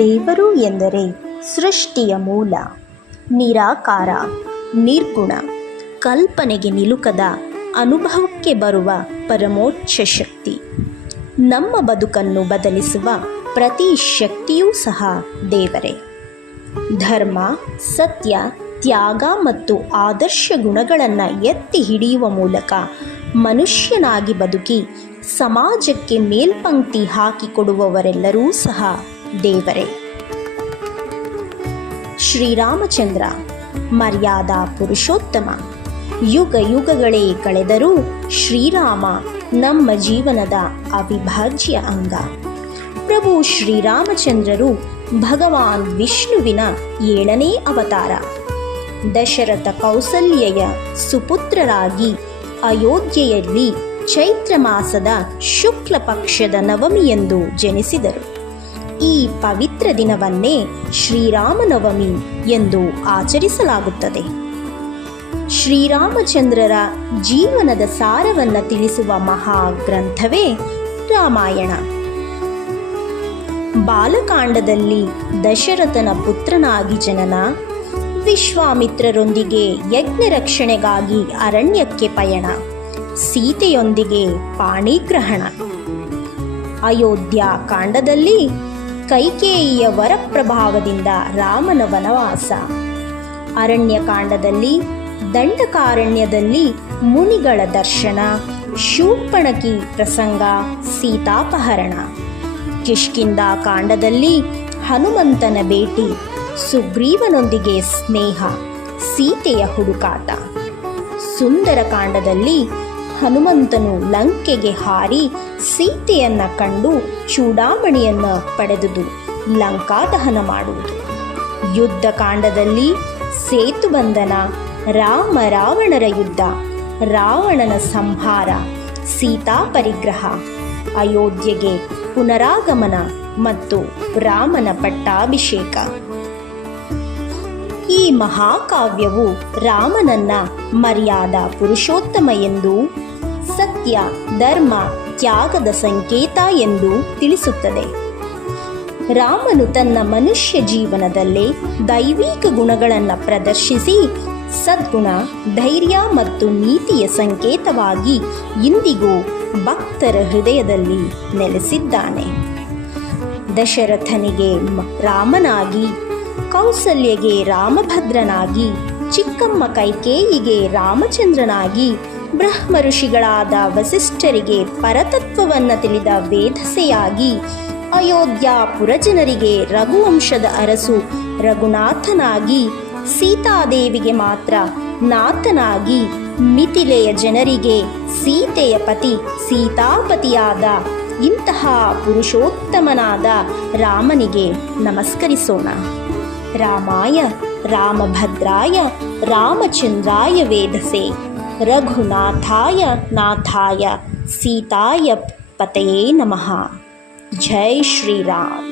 ದೇವರು ಎಂದರೆ ಸೃಷ್ಟಿಯ ಮೂಲ, ನಿರಾಕಾರ, ನಿರ್ಗುಣ, ಕಲ್ಪನೆಗೆ ನಿಲುಕದ ಅನುಭವಕ್ಕೆ ಬರುವ ಪರಮೋಚ್ಚ ಶಕ್ತಿ. ನಮ್ಮ ಬದುಕನ್ನು ಬದಲಿಸುವ ಪ್ರತಿ ಶಕ್ತಿಯೂ ಸಹ ದೇವರೇ. ಧರ್ಮ, ಸತ್ಯ, ತ್ಯಾಗ ಮತ್ತು ಆದರ್ಶ ಗುಣಗಳನ್ನು ಎತ್ತಿ ಹಿಡಿಯುವ ಮೂಲಕ ಮನುಷ್ಯನಾಗಿ ಬದುಕಿ ಸಮಾಜಕ್ಕೆ ಮೇಲ್ಪಂಕ್ತಿ ಹಾಕಿಕೊಡುವವರೆಲ್ಲರೂ ಸಹ ದೇವರೇ. ಶ್ರೀರಾಮಚಂದ್ರ ಮರ್ಯಾದಾ ಪುರುಷೋತ್ತಮ. ಯುಗ ಯುಗಗಳೇ ಕಳೆದರೂ ಶ್ರೀರಾಮ ನಮ್ಮ ಜೀವನದ ಅವಿಭಾಜ್ಯ ಅಂಗ. ಪ್ರಭು ಶ್ರೀರಾಮಚಂದ್ರರು ಭಗವಾನ್ ವಿಷ್ಣುವಿನ 7ನೇ ಅವತಾರ. ದಶರಥ ಕೌಸಲ್ಯೆಯ ಸುಪುತ್ರರಾಗಿ ಅಯೋಧ್ಯೆಯಲ್ಲಿ ಚೈತ್ರ ಮಾಸದ ಶುಕ್ಲ ಪಕ್ಷದ ನವಮಿಯಂದು ಜನಿಸಿದರು. ಈ ಪವಿತ್ರ ದಿನವನ್ನೇ ಶ್ರೀರಾಮನವಮಿ ಎಂದು ಆಚರಿಸಲಾಗುತ್ತದೆ. ಶ್ರೀರಾಮಚಂದ್ರರ ಜೀವನದ ಸಾರವನ್ನು ತಿಳಿಸುವ ಮಹಾಗ್ರಂಥವೇ ರಾಮಾಯಣ. ಬಾಲಕಾಂಡದಲ್ಲಿ ದಶರಥನ ಪುತ್ರನಾಗಿ ಜನನ, ವಿಶ್ವಾಮಿತ್ರರೊಂದಿಗೆ ಯಜ್ಞ ರಕ್ಷಣೆಗಾಗಿ ಅರಣ್ಯಕ್ಕೆ ಪಯಣ, ಸೀತೆಯೊಂದಿಗೆ ಪಾಣಿಗ್ರಹಣ. ಅಯೋಧ್ಯ ಕಾಂಡದಲ್ಲಿ ಕೈಕೇಯಿಯ ವರಪ್ರಭಾವದಿಂದ ರಾಮನ ವನವಾಸ, ಅರಣ್ಯಕಾಂಡದಲ್ಲಿ ದಂಡಕಾರಣ್ಯದಲ್ಲಿ ಮುನಿಗಳ ದರ್ಶನ, ಶೂರ್ಪಣಖಿ ಪ್ರಸಂಗ, ಸೀತಾಪಹರಣ. ಕಿಷ್ಕಿಂಧ ಕಾಂಡದಲ್ಲಿ ಹನುಮಂತನ ಭೇಟಿ, ಸುಗ್ರೀವನೊಂದಿಗೆ ಸ್ನೇಹ, ಸೀತೆಯ ಹುಡುಕಾಟ. ಸುಂದರಕಾಂಡದಲ್ಲಿ ಹನುಮಂತನು ಲಂಕೆಗೆ ಹಾರಿ ಸೀತೆಯನ್ನು ಕಂಡು ಚೂಡಾಮಣಿಯನ್ನು ಪಡೆದುದು ಲಂಕಾದಹನ ಮಾಡುವುದು. ಯುದ್ಧಕಾಂಡದಲ್ಲಿ ಸೇತುಬಂಧನ, ರಾಮ ರಾವಣರ ಯುದ್ಧ, ರಾವಣನ ಸಂಹಾರ, ಸೀತಾ ಪರಿಗ್ರಹ, ಅಯೋಧ್ಯೆಗೆ ಪುನರಾಗಮನ ಮತ್ತು ರಾಮನ ಪಟ್ಟಾಭಿಷೇಕ. ಈ ಮಹಾಕಾವ್ಯವು ರಾಮನನ್ನ ಮರ್ಯಾದಾ ಪುರುಷೋತ್ತಮ ಎಂದು, ಸತ್ಯ, ಧರ್ಮ, ತ್ಯಾಗದ ಸಂಕೇತ ಎಂದು ತಿಳಿಸುತ್ತದೆ. ರಾಮನು ತನ್ನ ಮನುಷ್ಯ ಜೀವನದಲ್ಲೇ ದೈವಿಕ ಗುಣಗಳನ್ನು ಪ್ರದರ್ಶಿಸಿ ಸದ್ಗುಣ, ಧೈರ್ಯ ಮತ್ತು ನೀತಿಯ ಸಂಕೇತವಾಗಿ ಇಂದಿಗೂ ಭಕ್ತರ ಹೃದಯದಲ್ಲಿ ನೆಲೆಸಿದ್ದಾನೆ. ದಶರಥನಿಗೆ ರಾಮನಾಗಿ, ಕೌಸಲ್ಯಗೆ ರಾಮಭದ್ರನಾಗಿ, ಚಿಕ್ಕಮ್ಮ ಕೈಕೇಯಿಗೆ ರಾಮಚಂದ್ರನಾಗಿ, ಬ್ರಹ್ಮ ಋಷಿಗಳಾದ ವಸಿಷ್ಠರಿಗೆ ಪರತತ್ವವನ್ನು ತಿಳಿದ ವೇದಸೆಯಾಗಿ, ಅಯೋಧ್ಯ ಪುರಜನರಿಗೆ ರಘುವಂಶದ ಅರಸು ರಘುನಾಥನಾಗಿ, ಸೀತಾದೇವಿಗೆ ಮಾತ್ರ ನಾಥನಾಗಿ, ಮಿಥಿಲೆಯ ಜನರಿಗೆ ಸೀತೆಯ ಪತಿ ಸೀತಾಪತಿಯಾದ ಇಂತಹ ಪುರುಷೋತ್ತಮನಾದ ರಾಮನಿಗೆ ನಮಸ್ಕರಿಸೋಣ. ರಾಮಾಯ ರಾಮಭದ್ರಾಯ ರಾಮಚಂದ್ರಾಯ ವೇದಸೆ, ರಘುನಾಥಾಯ ನಾಥಾಯ ಸೀತಾಯ ಪತಯೇ ನಮಃ. ಜೈ ಶ್ರೀರಾಮ್.